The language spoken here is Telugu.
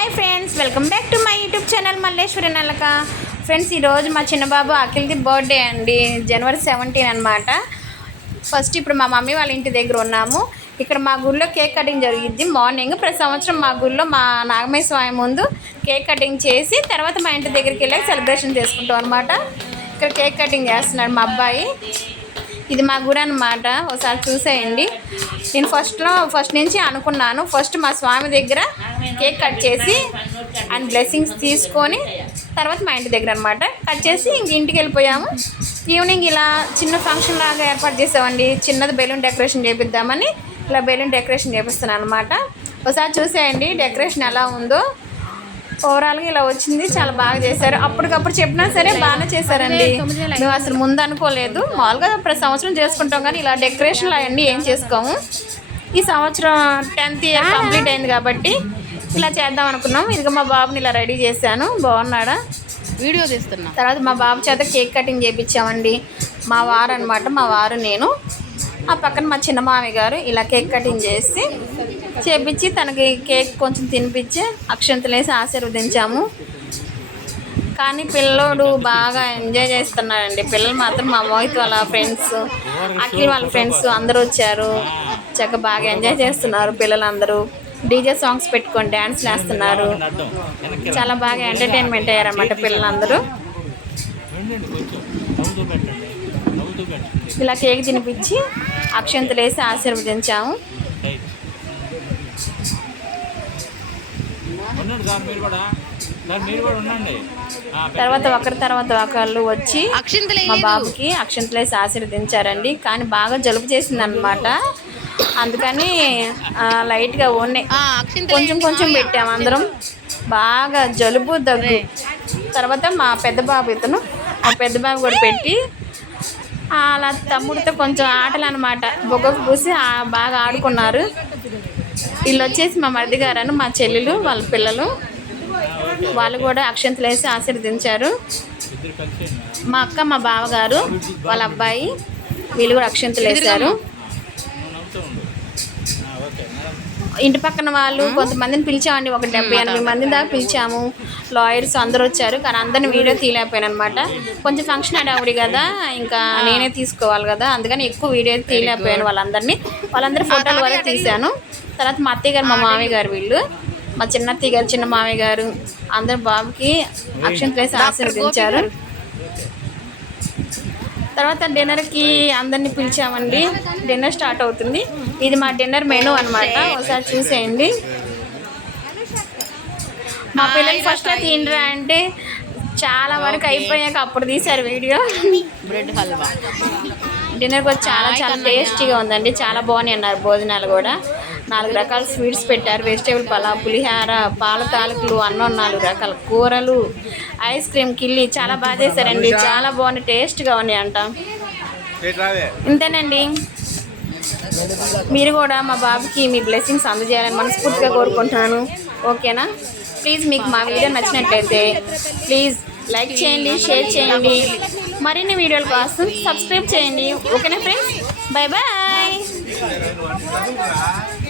Hi friends welcome back to my YouTube channel Malleshwari Nalaka friends ఈరోజు మా చిన్నబాబు అఖిల్ది బర్త్డే అండి. జనవరి సెవెంటీన్ అనమాట ఫస్ట్ ఇప్పుడు మా మమ్మీ వాళ్ళ ఇంటి దగ్గర ఉన్నాము. ఇక్కడ మా గుళ్ళో కేక్ కటింగ్ జరిగింది మార్నింగ్ ప్రతి సంవత్సరం మా గుళ్ళో మా నాగమయ్య స్వామి ముందు కేక్ కటింగ్ చేసి తర్వాత మా ఇంటి దగ్గరికి వెళ్ళి సెలబ్రేషన్ చేసుకుంటాం అనమాట ఇక్కడ కేక్ కటింగ్ చేస్తున్నాడు మా అబ్బాయి. ఇది మా గుడి అనమాట ఒకసారి చూసేయండి. నేను ఫస్ట్లో ఫస్ట్ నుంచి అనుకున్నాను. ఫస్ట్ మా స్వామి దగ్గర కేక్ కట్ చేసి అండ్ బ్లెస్సింగ్స్ తీసుకొని తర్వాత మా ఇంటి దగ్గర అనమాట కట్ చేసి ఇంక ఇంటికి వెళ్ళిపోయాము. ఈవినింగ్ ఇలా చిన్న ఫంక్షన్ లాగా ఏర్పాటు చేసామండి. చిన్నది బెలూన్ డెకరేషన్ చేపిద్దామని ఇలా బెలూన్ డెకరేషన్ చేపిస్తున్నాను అనమాట ఒకసారి చూసేయండి డెకరేషన్ ఎలా ఉందో. ఓవరాల్గా ఇలా వచ్చింది చాలా బాగా చేశారు. అప్పటికప్పుడు చెప్పినా సరే బాగానే చేశారండి. మేము అసలు ముందు అనుకోలేదు. మామూలుగా ప్రతి సంవత్సరం చేసుకుంటాం కానీ ఇలా డెకరేషన్లు అవన్నీ ఏం చేసుకోము. ఈ సంవత్సరం టెన్త్ ఇయర్ కంప్లీట్ అయింది కాబట్టి ఇలా చేద్దాం అనుకున్నాం. ఇదిగో మా బాబుని ఇలా రెడీ చేశాను. బాగున్నాడా? వీడియో తీస్తున్నా. తర్వాత మా బాబు చేత కేక్ కటింగ్ చేయించామండి మా వారు అనమాట మా వారు నేను. ఆ పక్కన మా చిన్న మామి గారు ఇలా కేక్ కటింగ్ చేసి చేపించి తనకి కేక్ కొంచెం తినిపించి అక్షంతలు వేసి ఆశీర్వదించాము. కానీ పిల్లోడు బాగా ఎంజాయ్ చేస్తున్నాడండి. పిల్లలు మాత్రం మా మోహిత్ వాళ్ళ ఫ్రెండ్స్ అఖిల్ వాళ్ళ ఫ్రెండ్స్ అందరూ వచ్చారు. చక్కగా బాగా ఎంజాయ్ చేస్తున్నారు పిల్లలందరూ. డీజే సాంగ్స్ పెట్టుకొని డ్యాన్స్ వేస్తున్నారు చాలా బాగా ఎంటర్టైన్మెంట్ అయ్యారన్నమాట పిల్లలందరూ. ఇలా కేక్ తినిపించి అక్షంతలేసి ఆశీర్వదించాము ఉండండి సార్ మీరు కూడా సార్ మీరు కూడా ఉండండి ఆ, తర్వాత ఒకరి తర్వాత ఒకళ్ళు వచ్చి అక్షింతలు మా బాబుకి అక్షంతలు వేసి ఆశీర్వదించారండి. కానీ బాగా జలుబు చేసింది అనమాట అందుకని ఆ, లైట్గా ఉన్నాయి ఆ, కొంచెం కొంచెం పెట్టాము అందరం. బాగా జలుబు దగ్గు. తర్వాత మా పెద్ద బాబు ఇతను మా పెద్ద బాబు కూడా పెట్టి ఆ, అలా తమ్ముడితో కొంచెం ఆటలు అనమాట బొగ్గకు పూసి ఆ, బాగా ఆడుకున్నారు. వీళ్ళు వచ్చేసి మా మరిది గారను మా చెల్లెలు వాళ్ళ పిల్లలు. వాళ్ళు కూడా అక్షంతలు వేసి ఆశీర్వదించారు. మా అక్క మా బావగారు వాళ్ళ అబ్బాయి వీళ్ళు కూడా అక్షంతలు వేశారు. ఇంటి పక్కన వాళ్ళు కొంతమందిని పిలిచామండి ఒక డెబ్బై ఎనభై మంది దాకా పిలిచాము. లాయర్స్ అందరూ వచ్చారు కానీ అందరిని వీడియో తీయలేకపోయాను అనమాట కొంచెం ఫంక్షన్ ఆడావిడి కదా ఇంకా నేనే తీసుకోవాలి కదా అందుకని ఎక్కువ వీడియో తీయలేకపోయాను వాళ్ళందరినీ. వాళ్ళందరి ఫోటోలు వరకు తీశాను. తర్వాత మా అత్తయ్య గారు మా మామయ్య గారు వీళ్ళు. మా చిన్న అత్తయ్య గారు చిన్న మామయ్య గారు అందరు బాబుకి అక్షంతలు వేసి ఆశీర్వదించారు. తర్వాత డిన్నర్కి అందరిని పిలిచామండి. డిన్నర్ స్టార్ట్ అవుతుంది. ఇది మా డిన్నర్ మెనూ అన్నమాట. ఒకసారి చూసేయండి. మా పిల్లలు ఫస్ట్ తినరా అంటే చాలా వరకు అయిపోయాక అప్పుడు తీశారు వీడియో. బ్రెడ్ హల్వా. డిన్నర్ కూడా చాలా చాలా టేస్టీగా ఉందండి. చాలా బాగున్నాయి అన్నారు భోజనాలు కూడా. నాలుగు రకాల స్వీట్స్ పెట్టారు. వెజిటేబుల్ పలా పులిహార పాల తాలకులు అన్నం నాలుగు రకాల కూరలు ఐస్ క్రీమ్ కిల్లి చాలా బాగా చేశారండి. చాలా బాగున్నాయి టేస్ట్గా ఉన్నాయి అంట ఇంతేనండి. మీరు కూడా మా బాబుకి మీ బ్లెస్సింగ్స్ అందజేయాలని మనస్ఫూర్తిగా కోరుకుంటున్నాను. ఓకేనా? ప్లీజ్ మీకు మా వీడియో నచ్చినట్లయితే ప్లీజ్ లైక్ చేయండి షేర్ చేయండి. మరిన్ని వీడియోల కోసం సబ్స్క్రైబ్ చేయండి. ఓకేనా ఫ్రెండ్స్? Bye bye.